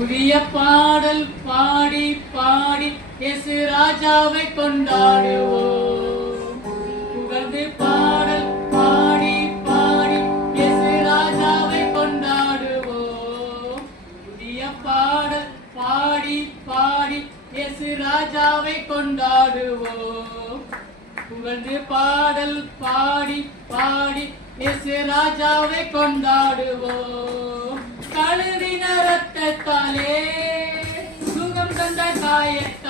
புதிய பாடல் பாடி பாடி இயேசு ராஜாவை கொண்டாடுவோம். புகழ்ந்து பாடல் பாடி பாடி இயேசு ராஜாவை கொண்டாடுவோம். புதிய பாடல் பாடி பாடி இயேசு ராஜாவை கொண்டாடுவோம். புகழ்ந்து பாடல் பாடி பாடி இயேசு ராஜாவை கொண்டாடுவோம். கழுவின ரத்தத்தாலே சுகம் தந்த காயத்தாலே